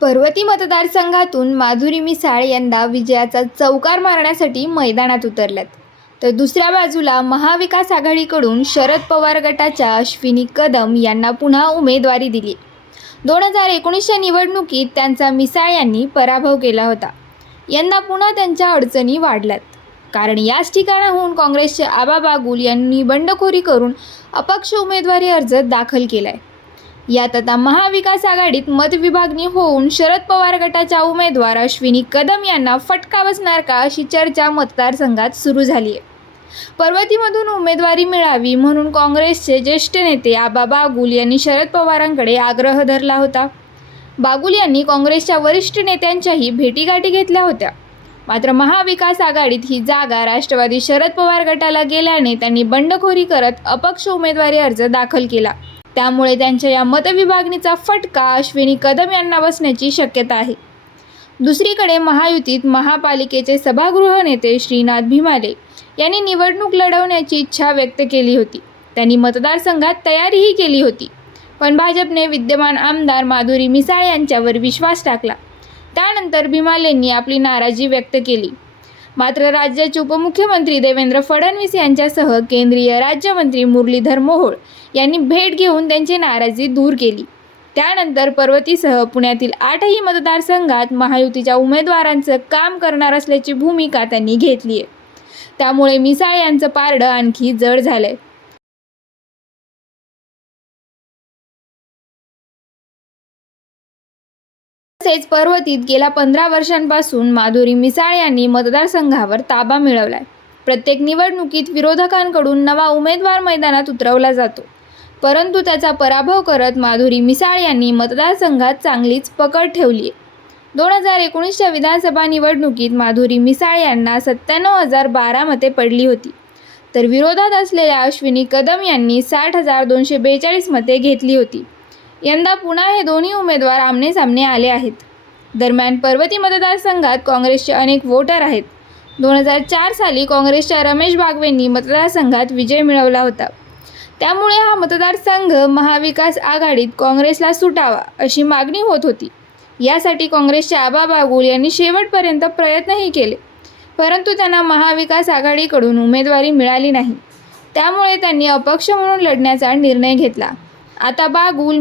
पर्वती मतदारसंघातून माधुरी मिसाळ यंदा विजयाचा चौकार मारण्यासाठी मैदानात उतरल्यात. तर दुसऱ्या बाजूला महाविकास आघाडीकडून शरद पवार गटाच्या अश्विनी कदम यांना पुन्हा उमेदवारी दिली. दोन हजार एकोणीसच्या निवडणुकीत त्यांचा मिसाळ यांनी पराभव केला होता. यंदा पुन्हा त्यांच्या अडचणी वाढल्यात. कारण याच ठिकाणाहून काँग्रेसचे आबा बागुल यांनी बंडखोरी करून अपक्ष उमेदवारी अर्ज दाखल केला आहे यात आता महाविकास आघाडीत मतविभागणी होऊन शरद पवार गटाच्या उमेदवार अश्विनी कदम यांना फटका बसणार का अशी चर्चा मतदारसंघात सुरू झाली आहे. पर्वतीमधून उमेदवारी मिळावी म्हणून काँग्रेसचे ज्येष्ठ नेते आबा बागुल यांनी शरद पवारांकडे आग्रह धरला होता. बागुल यांनी काँग्रेसच्या वरिष्ठ नेत्यांच्याही भेटीगाठी घेतल्या होत्या. मात्र महाविकास आघाडीत ही जागा राष्ट्रवादी शरद पवार गटाला गेल्याने त्यांनी बंडखोरी करत अपक्ष उमेदवारी अर्ज दाखल केला. त्यामुळे त्यांच्या या मतविभागणीचा फटका अश्विनी कदम यांना बसण्याची शक्यता आहे. दुसरीकडे महायुतीत महापालिकेचे सभागृह नेते श्रीनाथ भीमाले यांनी निवडणूक लढवण्याची इच्छा व्यक्त केली होती. त्यांनी मतदारसंघात तयारीही केली होती. पण भाजपने विद्यमान आमदार माधुरी मिसाळ यांच्यावर विश्वास टाकला. त्यानंतर भीमालेंनी आपली नाराजी व्यक्त केली. मात्र राज्याचे उपमुख्यमंत्री देवेंद्र फडणवीस यांच्यासह केंद्रीय राज्यमंत्री मुरलीधर मोहोळ यांनी भेट घेऊन त्यांची नाराजी दूर केली. त्यानंतर पर्वतीसह पुण्यातील आठही मतदारसंघात महायुतीच्या उमेदवारांचं काम करणार असल्याची भूमिका त्यांनी घेतली आहे त्यामुळे मिसाळ यांचं पारडं आणखी जड झालंय. तसेच पर्वतीत गेल्या पंधरा वर्षांपासून माधुरी मिसाळ यांनी मतदारसंघावर ताबा मिळवलाय. प्रत्येक निवडणुकीत विरोधकांकडून नवा उमेदवार मैदानात उतरवला जातो. परंतु त्याचा पराभव करत माधुरी मिसाळ यांनी मतदारसंघात चांगलीच पकड ठेवली आहे दोन हजार एकोणीसच्या विधानसभा निवडणुकीत माधुरी मिसाळ यांना सत्त्याण्णव हजार बारा मते पडली होती. तर विरोधात असलेल्या अश्विनी कदम यांनी साठ हजार दोनशे बेचाळीस मते घेतली होती. यंदा पुन्हा हे दोन्ही उमेदवार आमनेसामने आले आहेत. दरम्यान पर्वती मतदारसंघात काँग्रेसचे अनेक वोटर आहेत. दोन हजार चार साली काँग्रेसच्या रमेश बागवेंनी मतदारसंघात विजय मिळवला होता. त्यामुळे हा मतदारसंघ महाविकास आघाडीत काँग्रेसला सुटावा अशी मागणी होत होती. यासाठी काँग्रेसचे आबा बागुल यांनी शेवटपर्यंत प्रयत्नही केले. परंतु त्यांना महाविकास आघाडीकडून उमेदवारी मिळाली नाही. त्यामुळे त्यांनी अपक्ष म्हणून लढण्याचा निर्णय घेतला. आता बागुल